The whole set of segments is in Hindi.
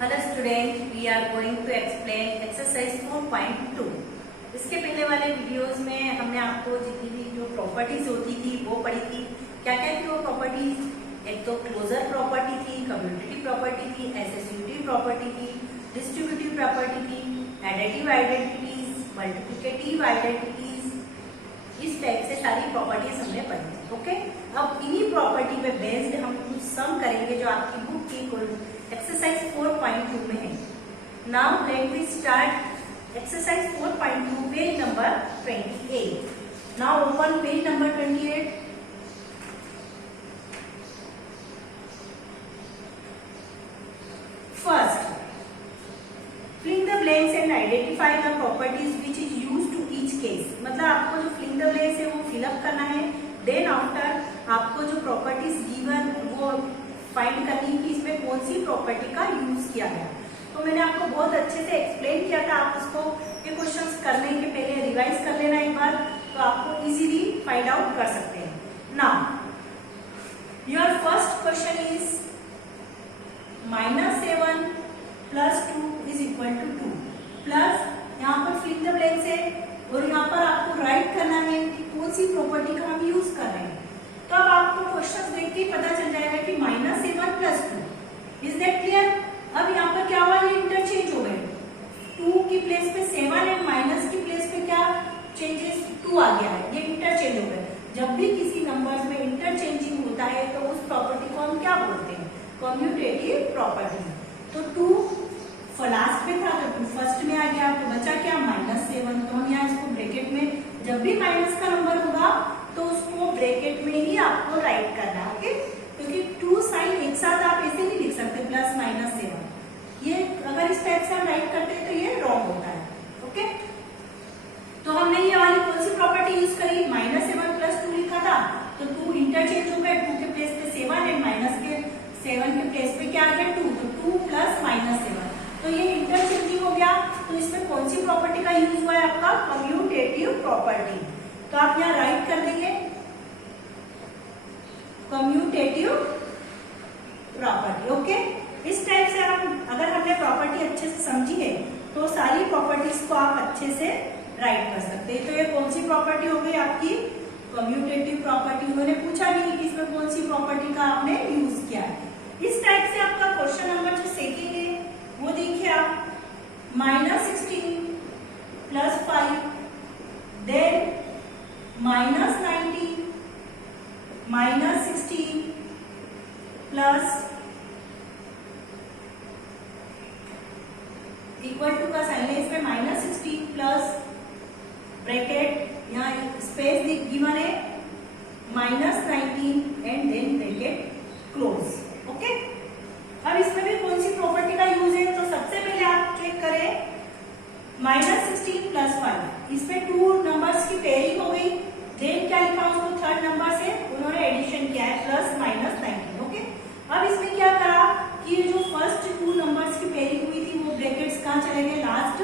Hello student, we are going to explain exercise 4.2। इसके पहले वाले वीडियोस में हमने आपको जितनी भी जो प्रॉपर्टीज होती थी वो पढ़ी थी। क्या क्या थी वो प्रॉपर्टीज? एक तो क्लोजर प्रॉपर्टी थी, कम्यूटेटिव प्रॉपर्टी थी, एसोसिएटिव प्रॉपर्टी थी, डिस्ट्रीब्यूटिव प्रॉपर्टी थी, एडिटिव आइडेंटिटीज, मल्टीप्लिकेटिव आइडेंटिटीज, इस टाइप से सारी प्रॉपर्टीज हमने पढ़ी थी। ओके, अब इन्हीं प्रॉपर्टी पे बेस्ड हम कुछ सम करेंगे जो आपकी बुक की कुल एक्सरसाइज 4.2 में है। Now let we start exercise 4.2, page number 28। Now open page number 28। First, fill the blanks and identify the properties which is used to each case। मतलब आपको जो fill the blanks है वो फिलअप करना है। देन आफ्टर आपको जो प्रॉपर्टीज गिवन वो फाइंड करनी है कि इसमें कौन सी प्रॉपर्टी का यूज किया गया। तो मैंने आपको बहुत अच्छे से एक्सप्लेन किया था, आप उसको ये क्वेश्चंस करने के पहले रिवाइज कर लेना एक बार, तो आपको इजीली फाइंड आउट कर सकते हैं। Now your first question is -7 + 2 = 2 plus यहाँ पर फिल द ब्लैंक्स है और यहाँ पर आपको राइट करना है कि कौन सी प्रॉपर्टी का हम यूज कर रहे हैं। तो अब आपको क्वेश्चन देख के पता चल जाएगा कि -7 + 2 इज दैट क्लियर। अब यहाँ पर क्या हुआ, ये इंटरचेंज हो गए। 2 की प्लेस पे 7 एंड माइनस की प्लेस पे क्या चेंजेस 2 आ गया है, ये इंटरचेंज हो गए। जब भी किसी नंबर्स में इंटरचेंजिंग होता है तो उस प्रॉपर्टी को हम क्या बोलते हैं? Commutative property. तो 2 लास्ट में था तो 2 फर्स्ट में आ गया, तो बचा क्या -7। तो हम यहाँ इसको ब्रैकेट में, जब भी माइनस का नंबर होगा तो उसको ब्रैकेट में ही आपको राइट करना है। ओके, क्योंकि 2 साइन एक साथ आप ऐसे नहीं लिख सकते +-7। ये अगर इस टाइप से हम राइट करते हैं तो ये रॉन्ग होता है। ओके, तो हमने ये वाली कौन सी प्रॉपर्टी यूज करी? -7 + 2 लिखा था तो 2 इंटरचेंज हो गए। 2 के प्लेस पे 7 एंड माइनस के 7 के प्लेस पे क्या आ गया 2, तो 2 + -7, तो ये इंटरचेंजिंग हो गया। तो इसमें कौन सी प्रॉपर्टी का यूज हुआ है? आपका कम्यूटेटिव प्रॉपर्टी। तो आप यहाँ राइट कर देंगे कम्यूटेटिव प्रॉपर्टी। ओके, इस टाइप से हम, अगर हमने प्रॉपर्टी अच्छे से समझी है तो सारी प्रॉपर्टीज को आप अच्छे से राइट कर सकते हैं। तो ये कौन सी प्रॉपर्टी हो गई आपकी? Commutative property. उन्होंने पूछा भी नहीं कि इसमें कौन सी प्रॉपर्टी का आपने यूज किया है। इस टाइप से आपका क्वेश्चन नंबर जो सेकंड है वो देखिए आप, -16 + 5 देन -19 -16 प्लस इक्वल टू का साइन है इसमें, -16 प्लस ब्रैकेट, यहाँ स्पेस गिवन है -19 and then bracket close. Okay, अब इसमें भी कौन सी प्रॉपर्टी का यूज है? तो सबसे पहले आप चेक करें -16 + 5, इसमें 2 नंबर्स की पेयरिंग हो गई। देन क्या लिखा उसको थर्ड नंबर से उन्होंने एडिशन किया है +-19। ओके, अब इसमें क्या करा कि ये जो फर्स्ट 2 नंबर्स की पेयरिंग हुई थी वो ब्रैकेट्स कहाँ चले गए? लास्ट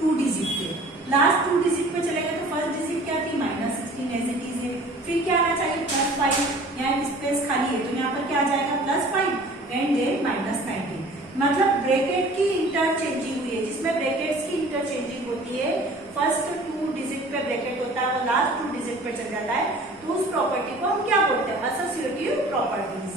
2 डिजिट पे। लास्ट 2 डिजिट पे चले गए तो फर्स्ट डिजिट क्या थी? -16 एज इट इज है। फिर क्या आना चाहिए? +5, यहाँ स्पेस खाली है तो यहाँ पर क्या आ जाएगा? +5 एंड देन -19। मतलब ब्रैकेट की इंटरचेंजिंग हुई है। जिसमें ब्रैकेट्स की इंटरचेंजिंग होती है, फर्स्ट 2 डिजिट पे ब्रैकेट होता है और लास्ट 2 डिजिट पे चल जाता है, तो उस प्रॉपर्टी को हम क्या बोलते हैं? Associative properties.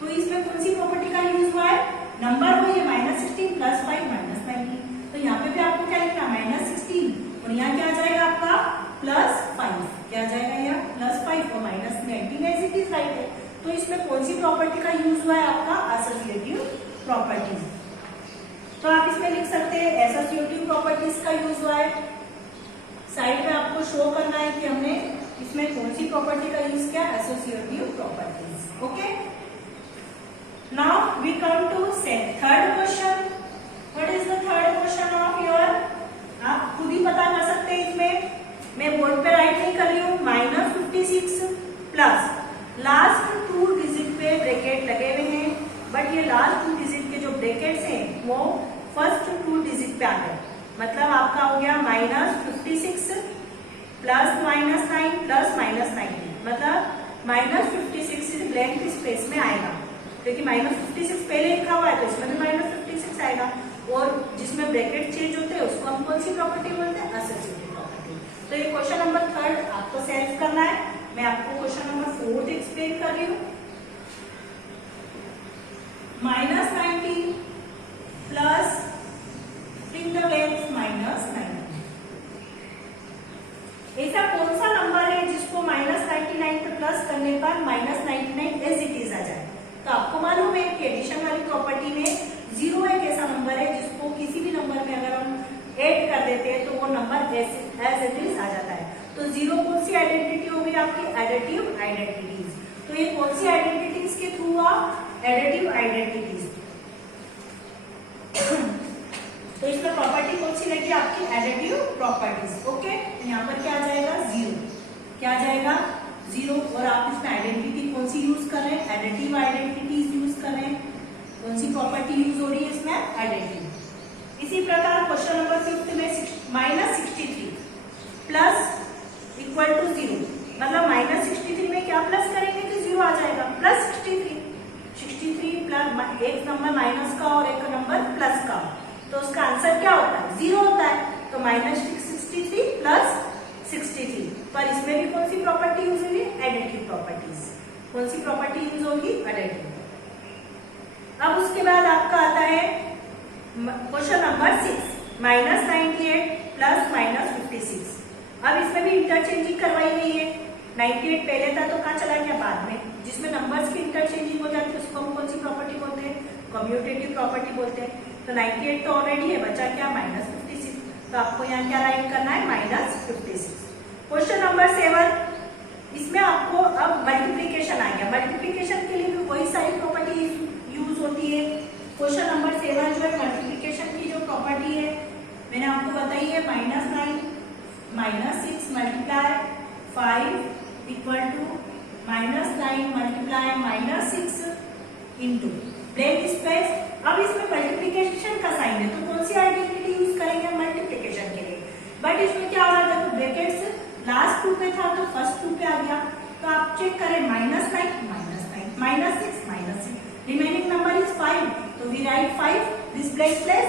तो इसमें कौन सी प्रॉपर्टी का यूज हुआ है? नंबर वो ये -16 + 5 -19। तो यहाँ पे भी आपको क्या लिखना? -16 और यहाँ क्या आ जाएगा आपका? +5। क्या आ जाएगा? यहाँ +5 और -19 एज इट इज राइट है। तो इसमें कौन सी प्रॉपर्टी का यूज हुआ है? आपका एसोसिएटिव प्रॉपर्टीज। तो आप इसमें लिख सकते हैं एसोसिएटिव प्रॉपर्टीज का यूज हुआ है। साइड में आपको शो करना है कि हमने इसमें कौन सी प्रॉपर्टी का यूज किया? Associative properties. Okay, now we come to third question. What is the third question of your? आप खुद ही पता कर सकते हैं, इसमें मैं बोर्ड पे राइट नहीं कर रही हूँ। -56 प्लस लास्ट 2 डिजिट पे ब्रैकेट लगे हुए हैं, बट ये लास्ट 2 डिजिट के जो ब्रैकेट्स हैं वो फर्स्ट 2 डिजिट पे आ गए। मतलब आपका हो गया -56 प्लस -9 प्लस -19, मतलब -56 ब्लैंक स्पेस में आएगा। क्योंकि -56 पहले लिखा हुआ है तो इसमें भी -56 आएगा, और जिसमें ब्रैकेट चेंज होते हैं उसको हम कौन सी प्रॉपर्टी बोलते हैं, एसोसिएटिव प्रॉपर्टी। तो ये क्वेश्चन नंबर 3 आपको सॉल्व करना है। मैं आपको क्वेश्चन नंबर 4 एक्सप्लेन कर रही हूँ। -19 प्लस स्प्लिट द वेल्स -19, ऐसा कौन सा नंबर है जिसको -99 पे प्लस करने पर -99 एज इट इज आ जाए। तो आपको मालूम है कि एडिशन वाली प्रॉपर्टी में 0 एक ऐसा नंबर है जिसको किसी भी नंबर में अगर हम ऐड कर देते हैं तो वो नंबर एज इट इज आ जाता है। तो 0 कौन सी आइडेंटिटी होगी आपकी, एडिटिव आइडेंटिटीज। तो ये कौन सी आइडेंटिटीज के थ्रू हुआ, एडिटिव आइडेंटिटीज। तो इसमें प्रॉपर्टी कौन सी लगी आपकी, एडिटिव प्रॉपर्टीज। ओके, यहाँ पर क्या आ जाएगा, 0, क्या आ जाएगा 0। और आप इसमें आइडेंटिटी कौन सी यूज कर रहे हैं, एडिटिव आइडेंटिटीज यूज कर रहे हैं। कौन सी प्रॉपर्टी यूज हो रही है इसमें, एडिटिव। इसी प्रकार क्वेश्चन नंबर 5 में -63 प्लस इक्वल टू 0, मतलब -63 में क्या प्लस करेंगे कि 0 आ जाएगा, प्लस 63 प्लस एक नंबर माइनस का और एक नंबर प्लस का, तो उसका आंसर क्या होता है, 0 होता है। तो -63 प्लस 63, पर इसमें भी कौन सी प्रॉपर्टी यूज होगी, एडिटिव प्रॉपर्टीज। कौन सी प्रॉपर्टी यूज होगी, एडिटिव। अब उसके बाद आपका आता है क्वेश्चन नंबर 6, -98 प्लस -56। अब इसमें भी इंटरचेंजिंग करवाई गई है। 98 पहले था तो कहाँ चला गया, बाद में। जिसमें नंबर्स की इंटरचेंजिंग हो जाती है उसको हम कौन सी प्रॉपर्टी बोलते हैं, कम्यूटेटिव प्रॉपर्टी बोलते हैं। तो 98 तो ऑलरेडी है, बचा क्या, -56। तो आपको यहाँ क्या राइट करना है, -56। क्वेश्चन नंबर 7, इसमें आपको अब मल्टीप्लीकेशन आ गया। मल्टीप्लीकेशन के लिए भी वही सारी प्रॉपर्टी यूज होती है। क्वेश्चन नंबर 7 जो है मल्टीप्लीकेशन की जो प्रॉपर्टी है मैंने आपको बताई है, -9 -6 multiply 5 equal to -9 multiply -6 into break space. अब इसमें मल्टीप्लीकेशन का साइन है तो कौन सी आइडेंटिटी यूज करेंगे मल्टीप्लीकेशन के लिए। बट इसमें क्या हो रहा था, तो ब्रैकेट्स लास्ट 2 पे था तो फर्स्ट 2 पे आ गया। तो आप चेक करें, -9 -6 -6, रिमेनिंग नंबर इज 5, तो we write 5 this break place.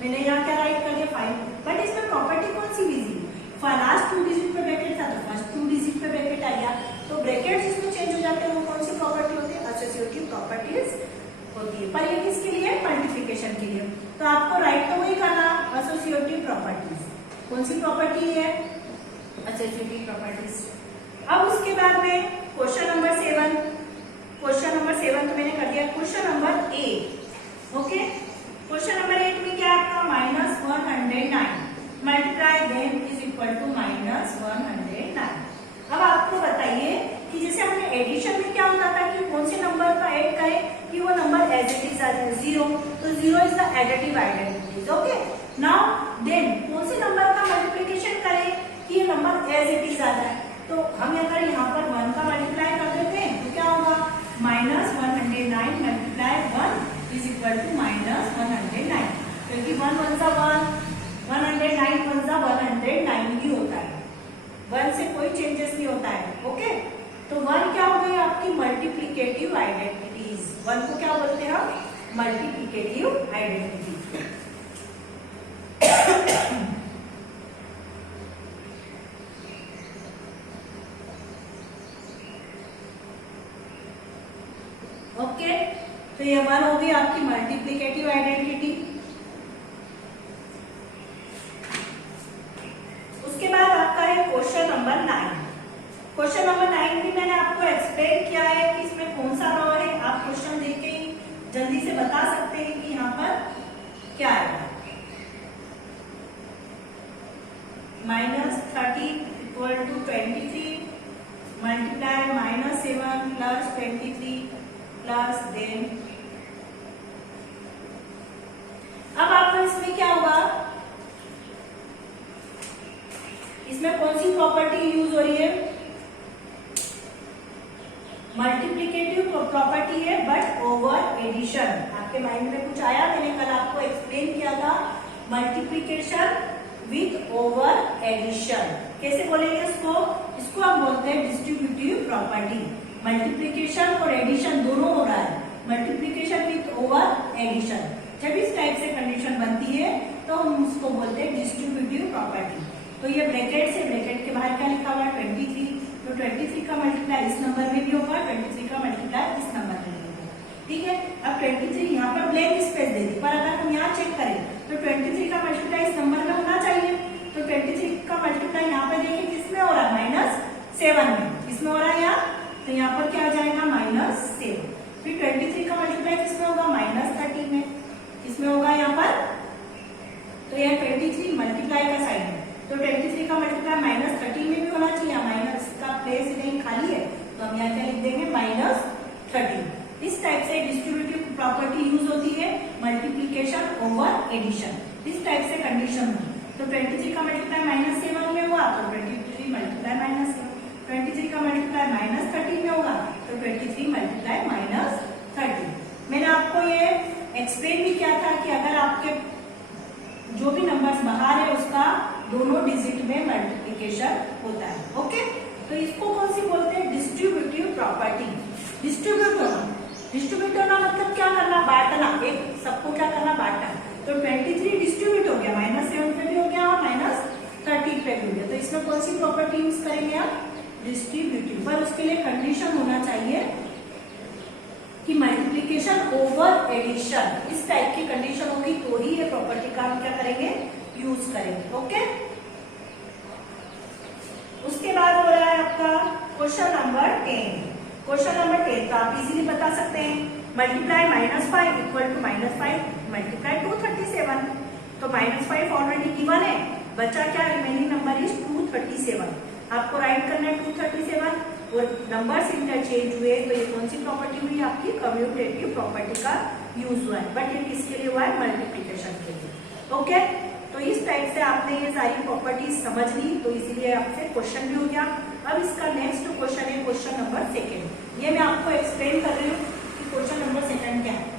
मैंने यहाँ क्या राइट कर दिया, 5। बट इसमें प्रॉपर्टी कौन सी बिजी, लास्ट 2 डिजिट पे ब्रैकेट था तो फर्स्ट 2 डिजिट पे ब्रैकेट आ गया। तो ब्रैकेट्स इसमें चेंज हो जाते हैं, वो कौन सी प्रॉपर्टी होती है, एसोसिएटिव प्रॉपर्टीज होती है। पर ये किसके लिए, मल्टीप्लिकेशन के लिए। तो आपको राइट तो वही करना, एसोसिएटिव प्रॉपर्टीज। कौन सी प्रॉपर्टी है, एसोसिएटिव प्रॉपर्टीज। अब उसके बाद में क्वेश्चन नंबर 7, क्वेश्चन नंबर 7 तो मैंने कर दिया। Question number 8, okay. Question number 8 में क्या आपका, -109 multiply them is equal to -109। अब आपको बताइए कि जैसे हमने एडिशन में क्या होता था कि कौन से नंबर का ऐड करें कि वो नंबर एज इट इज आ जाए, 0। तो 0 is the additive identities, okay. Now then कौन से नंबर का मल्टीप्लिकेशन करें कि ये नंबर एज इट इज आ जाए। तो हम अगर यहाँ पर 1 का मल्टीप्लाई कर देते हैं तो क्या होगा, -109 मल्टीप्लाई 1 इज इक्वल टू -109, क्योंकि 1 1 सा 1, 109 1 सा 109 ही होता है, 1 से कोई चेंजेस नहीं होता है, ओके। तो 1 क्या हो गई आपकी मल्टीप्लिकेटिव आइडेंटिटीज। 1 को क्या बोलते हैं हम, मल्टीप्लिकेटिव आइडेंटिटी। ओके, तो ये 1 हो गई आपकी मल्टीप्लिकेटिव आइडेंटिटी। उसके बाद आपका है क्वेश्चन नंबर 9। क्वेश्चन नंबर 9 भी मैंने आपको एक्सप्लेन किया है कि इसमें कौन सा रॉ है। आप क्वेश्चन देख के ही जल्दी से बता सकते हैं कि यहाँ पर क्या है। -30 equal to 23 multiply -7 plus 23 plus then. अब आपका इसमें क्या होगा, इसमें कौन सी प्रॉपर्टी यूज हो रही है, मल्टीप्लिकेटिव प्रॉपर्टी है बट ओवर एडिशन। आपके माइंड में कुछ आया, मैंने कल आपको एक्सप्लेन किया था, मल्टीप्लिकेशन विथ ओवर एडिशन। कैसे बोलेंगे इसको, इसको हम बोलते हैं डिस्ट्रीब्यूटिव प्रॉपर्टी। मल्टीप्लिकेशन और एडिशन दोनों हो रहा है, मल्टीप्लिकेशन विथ ओवर एडिशन। जब इस टाइप से कंडीशन बनती है तो हम उसको बोलते हैं डिस्ट्रीब्यूटिव प्रॉपर्टी। तो ये ब्रैकेट से, ब्रैकेट के बाहर क्या लिखा हुआ है 23, तो 23 का मल्टीप्लाई इस नंबर में भी होगा, 23 का मल्टीप्लाई इस नंबर में भी होगा। ठीक है, अब 23 यहाँ पर ब्लैंक स्पेस दे दी, पर अगर हम यहाँ चेक करें तो 23 का मल्टीप्लाई इस नंबर में होना चाहिए। तो 23 का मल्टीप्लाई यहाँ पर देखिए किसमें हो रहा है, -7 में। किसमें हो रहा है यहाँ, तो यहाँ पर क्या आ जाएगा -7। फिर 23 का मल्टीप्लाई किसमें होगा, -30 में। किसमें होगा यहाँ पर, तो यह 23 मल्टीप्लाई का साइन है, तो 23 का मल्टीप्लाई -30 में भी होना चाहिए। माइनस का प्लेस नहीं खाली है, तो हम यहाँ क्या लिख देंगे -30। इस टाइप से डिस्ट्रीब्यूटिव प्रॉपर्टी यूज होती है, मल्टीप्लीकेशन ओवर एडिशन। इस टाइप से कंडीशन में तो 23 का मल्टीप्लाई -7 में हुआ तो 23 मल्टीप्लाई -7, 23 का मल्टीप्लाई -30 में होगा तो 23 मल्टीप्लाई -30। मैंने आपको ये एक्सप्लेन भी किया था कि अगर आपके जो भी नंबर्स बाहर है उसका दोनों डिजिट में मल्टीप्लिकेशन होता है। ओके, तो इसको कौन सी बोलते हैं, डिस्ट्रीब्यूटिव प्रॉपर्टी। डिस्ट्रीब्यूट होना मतलब क्या करना, बांटना, एक सबको क्या करना, बांटना। तो 23 डिस्ट्रीब्यूट हो गया, -7 पे भी हो गया और -30 पे भी हो गया। तो इसमें कौन सी प्रॉपर्टी यूज करेंगे आप, डिस्ट्रीब्यूटिव। पर उसके लिए कंडीशन होना चाहिए कि मल्टीप्लिकेशन ओवर एडिशन, इस टाइप की कंडीशन होगी तो ही ये प्रॉपर्टी का हम क्या करेंगे, यूज करेंगे। ओके, उसके बाद हो रहा है आपका क्वेश्चन नंबर 10। क्वेश्चन नंबर 10 तो आप इजीली बता सकते हैं, मल्टीप्लाई -5 इक्वल टू -5 मल्टीप्लाई 237। तो -5 ऑलरेडी गिवन है, बचा क्या, रिमेनिंग नंबर इज 237। आपको राइट करना है 237 और नंबर्स इंटरचेंज हुए, तो ये कौन सी प्रॉपर्टी हुई, आपकी कम्यूटेटिव प्रॉपर्टी का यूज हुआ है। बट ये किसके लिए हुआ है, मल्टीप्लिकेशन के लिए। ओके, तो इस टाइप से आपने ये सारी प्रॉपर्टीज समझ ली, तो इसीलिए आपसे क्वेश्चन भी हो गया। अब इसका नेक्स्ट क्वेश्चन है क्वेश्चन नंबर 2। ये मैं आपको एक्सप्लेन कर रही हूँ कि क्वेश्चन नंबर 2 क्या है।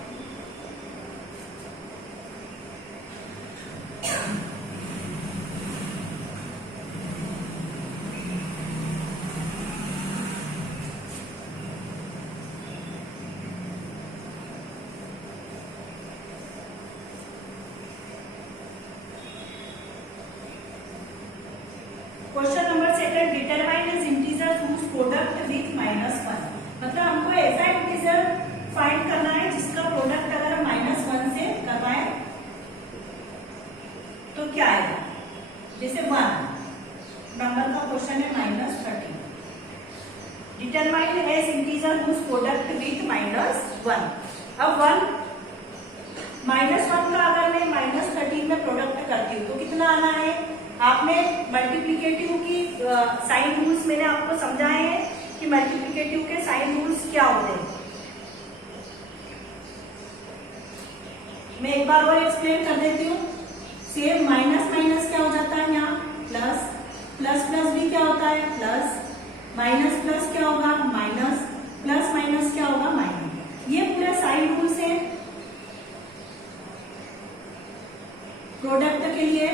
Question number 2, determine is integer whose product with -1। मतलब हमको ऐसा इंटीजर फाइंड करना है जिसका प्रोडक्ट अगर हम -1 से करवाएं तो क्या आएगा। जैसे 1 नंबर का क्वेश्चन है -30, determine as integer whose product with -1। अब 1 -1 का अगर मैं -13 में प्रोडक्ट करती हूँ तो कितना आना है। आपने मल्टीप्लिकेटिव की साइन रूल्स मैंने आपको समझाए हैं कि मल्टीप्लिकेटिव के साइन रूल्स क्या होते हैं। मैं एक बार और एक्सप्लेन कर देती हूँ। सेम माइनस माइनस क्या हो जाता है यहाँ, प्लस, प्लस प्लस भी क्या होता है, प्लस, माइनस प्लस क्या होगा, माइनस, प्लस माइनस क्या होगा, माइनस। ये पूरे साइन रूल्स हैं प्रोडक्ट के लिए।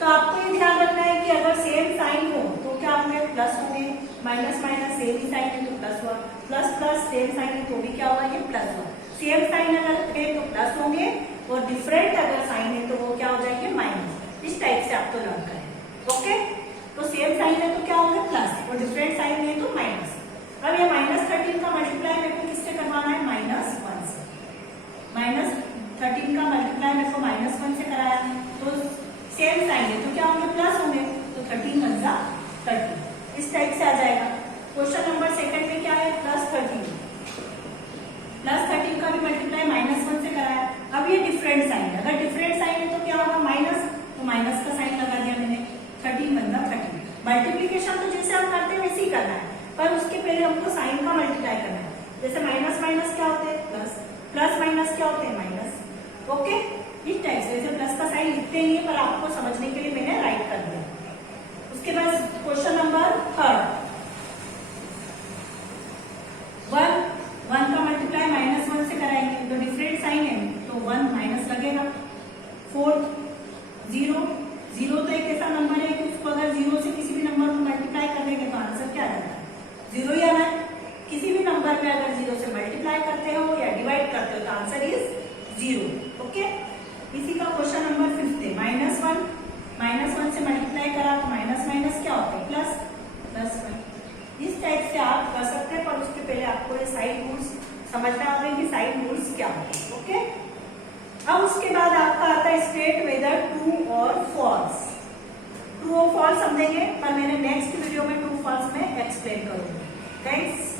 तो आपको ये ध्यान रखना है कि अगर सेम साइन हो तो क्या होंगे, प्लस होंगे, माइनस माइनस सेम ही साइन है तो प्लस हुआ, प्लस प्लस सेम साइन है तो भी क्या हुआ, ये प्लस हुआ। सेम साइन अगर है तो प्लस होंगे और डिफरेंट अगर साइन है तो वो क्या हो जाएंगे, माइनस। इस टाइप से आपको लर्न करें। ओके, तो सेम साइन है तो क्या होंगे, प्लस, और डिफरेंट साइन है तो माइनस। अब ये -13 का मल्टीप्लाई मेरे को किससे करवाना है, -1 से। -13 का मल्टीप्लाई मेरे को -1 से कराया है, तो सेम साइन है तो क्या होंगे, प्लस होंगे, तो 13 × 30 इस टाइप से आ जाएगा। क्वेश्चन नंबर 2 में क्या है, +13 का भी मल्टीप्लाई -1 से कराया। अब ये डिफरेंट साइन है, अगर डिफरेंट साइन है तो क्या होगा, माइनस, तो माइनस का साइन लगा दिया मैंने, 13 × 30। मल्टीप्लीकेशन तो जैसे हम करते हैं वैसे ही करना है, पर उसके पहले हमको साइन का मल्टीप्लाई करना है। जैसे माइनस माइनस क्या होते हैं, प्लस, प्लस माइनस क्या होते हैं, माइनस। ओके, इस टाइप से। जैसे प्लस का साइन लिखते नहीं है, पर आपको समझने के लिए मैंने राइट कर दिया। उसके बाद क्वेश्चन नंबर 3, 1 का मल्टीप्लाई -1 से कराएंगे तो डिफरेंट साइन है तो 1 माइनस लगेगा। 4, 0 तो एक ऐसा नंबर है कि उसको अगर 0 से किसी भी नंबर को मल्टीप्लाई कर देंगे तो आंसर क्या आ जाता है, 0 ही आना है। किसी भी नंबर पे अगर 0 से मल्टीप्लाई करते हो या करते हो तो आंसर इज 0। ओके, इसी का क्वेश्चन नंबर 5 है। -1 से मल्टीप्लाई करा तो माइनस माइनस क्या होता है प्लस 1। इस टाइप से आप कर सकते हैं, पर उसके पहले आपको ये साइन रूल्स समझना होगा कि साइन रूल्स क्या होते हैं। ओके, अब उसके बाद आपका आता है स्टेट वेदर ट्रू और फॉल्स। ट्रू और फॉल्स समझेंगे, पर मैंने नेक्स्ट वीडियो में ट्रू फॉल्स में एक्सप्लेन करूंगी। थैंक्स।